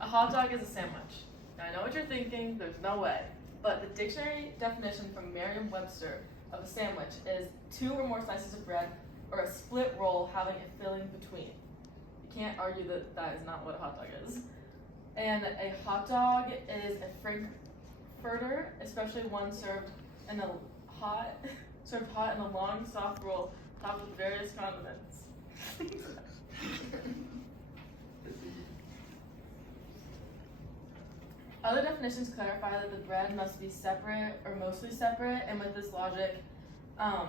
A hot dog is a sandwich. Now, I know what you're thinking, there's no way. But the dictionary definition from Merriam-Webster of a sandwich is 2 or more slices of bread or a split roll having a filling between. You can't argue that that is not what a hot dog is. And a hot dog is a frankfurter, especially one served hot in a long, soft roll topped with various condiments. Other definitions clarify that the bread must be separate or mostly separate, and with this logic, a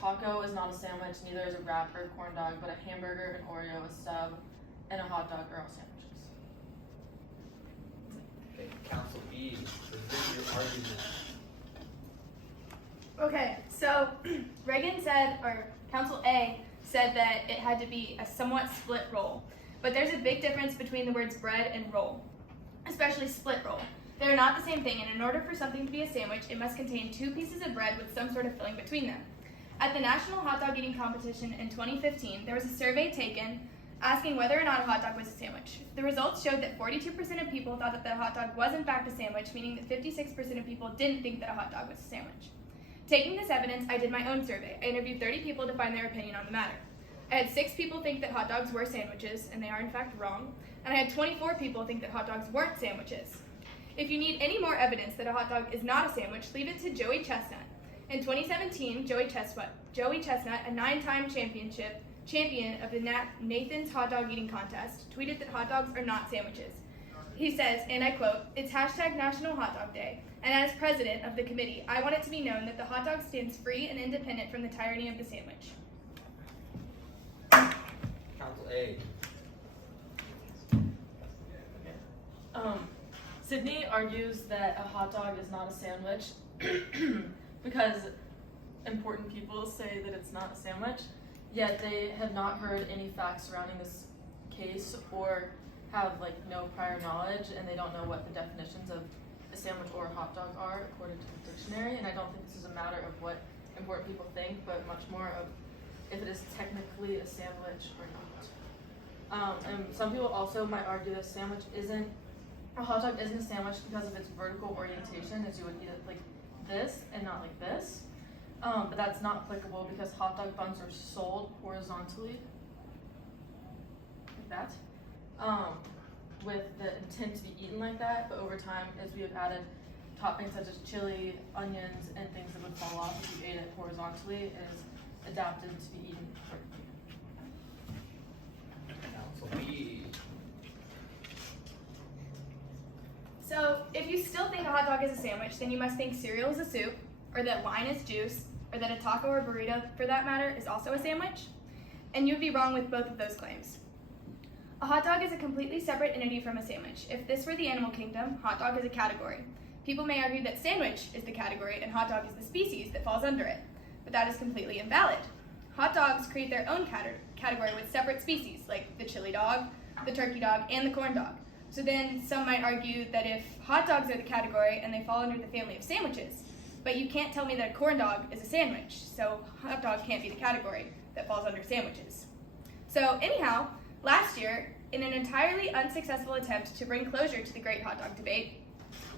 taco is not a sandwich, neither is a wrap or a corn dog, but a hamburger, an Oreo, a sub, and a hot dog are all sandwiches. Okay, Council B, present your argument. Okay, so Reagan said, or Council A said that it had to be a somewhat split roll, but there's a big difference between the words bread and roll, especially split roll. They're not the same thing, and in order for something to be a sandwich, it must contain 2 pieces of bread with some sort of filling between them. At the National Hot Dog Eating Competition in 2015, there was a survey taken asking whether or not a hot dog was a sandwich. The results showed that 42% of people thought that the hot dog was in fact a sandwich, meaning that 56% of people didn't think that a hot dog was a sandwich. Taking this evidence, I did my own survey. I interviewed 30 people to find their opinion on the matter. I had 6 people think that hot dogs were sandwiches, and they are in fact wrong, and I had 24 people think that hot dogs weren't sandwiches. If you need any more evidence that a hot dog is not a sandwich, leave it to Joey Chestnut. In 2017, Joey Chestnut, a 9-time champion of the Nathan's Hot Dog Eating Contest, tweeted that hot dogs are not sandwiches. He says, and I quote, "It's hashtag National Hot Dog Day, and as president of the committee, I want it to be known that the hot dog stands free and independent from the tyranny of the sandwich." Council A. Sydney argues that a hot dog is not a sandwich because important people say that it's not a sandwich, yet they have not heard any facts surrounding this case or have no prior knowledge, and they don't know what the definitions of a sandwich or a hot dog are according to the dictionary. And I don't think this is a matter of what important people think, but much more of if it is technically a sandwich or not. And some people also might argue that a hot dog isn't a sandwich because of its vertical orientation, as you would eat it like this and not like this. But that's not applicable because hot dog buns are sold horizontally, like that, with the intent to be eaten like that. But over time, as we have added toppings such as chili, onions, and things that would fall off if you ate it horizontally, it is adapted to be eaten vertically. Council B. So, if you still think a hot dog is a sandwich, then you must think cereal is a soup, or that wine is juice, or that a taco or burrito, for that matter, is also a sandwich. And you'd be wrong with both of those claims. A hot dog is a completely separate entity from a sandwich. If this were the animal kingdom, hot dog is a category. People may argue that sandwich is the category and hot dog is the species that falls under it, but that is completely invalid. Hot dogs create their own category with separate species, like the chili dog, the turkey dog, and the corn dog. So then some might argue that if hot dogs are the category and they fall under the family of sandwiches, but you can't tell me that a corn dog is a sandwich, so hot dog can't be the category that falls under sandwiches. So anyhow, last year, in an entirely unsuccessful attempt to bring closure to the great hot dog debate,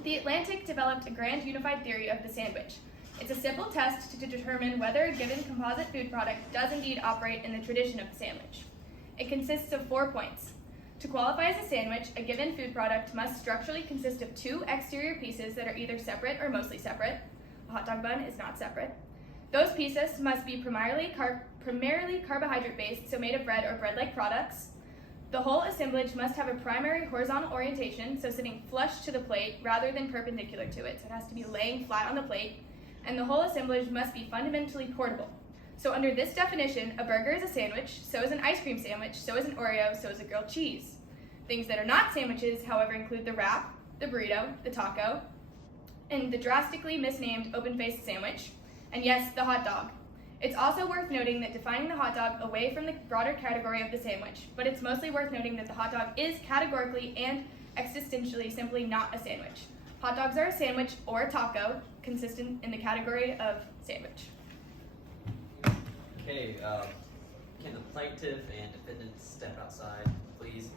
The Atlantic developed a grand unified theory of the sandwich. It's a simple test to determine whether a given composite food product does indeed operate in the tradition of the sandwich. It consists of 4 points. To qualify as a sandwich, a given food product must structurally consist of 2 exterior pieces that are either separate or mostly separate. A hot dog bun is not separate. Those pieces must be primarily carbohydrate-based, so made of bread or bread-like products. The whole assemblage must have a primary horizontal orientation, so sitting flush to the plate rather than perpendicular to it, so it has to be laying flat on the plate. And the whole assemblage must be fundamentally portable. So under this definition, a burger is a sandwich, so is an ice cream sandwich, so is an Oreo, so is a grilled cheese. Things that are not sandwiches, however, include the wrap, the burrito, the taco, and the drastically misnamed open-faced sandwich, and yes, the hot dog. It's also worth noting that defining the hot dog away from the broader category of the sandwich, but it's mostly worth noting that the hot dog is categorically and existentially simply not a sandwich. Hot dogs are a sandwich or a taco, consistent in the category of sandwich. Okay, can the plaintiff and defendant step outside, please?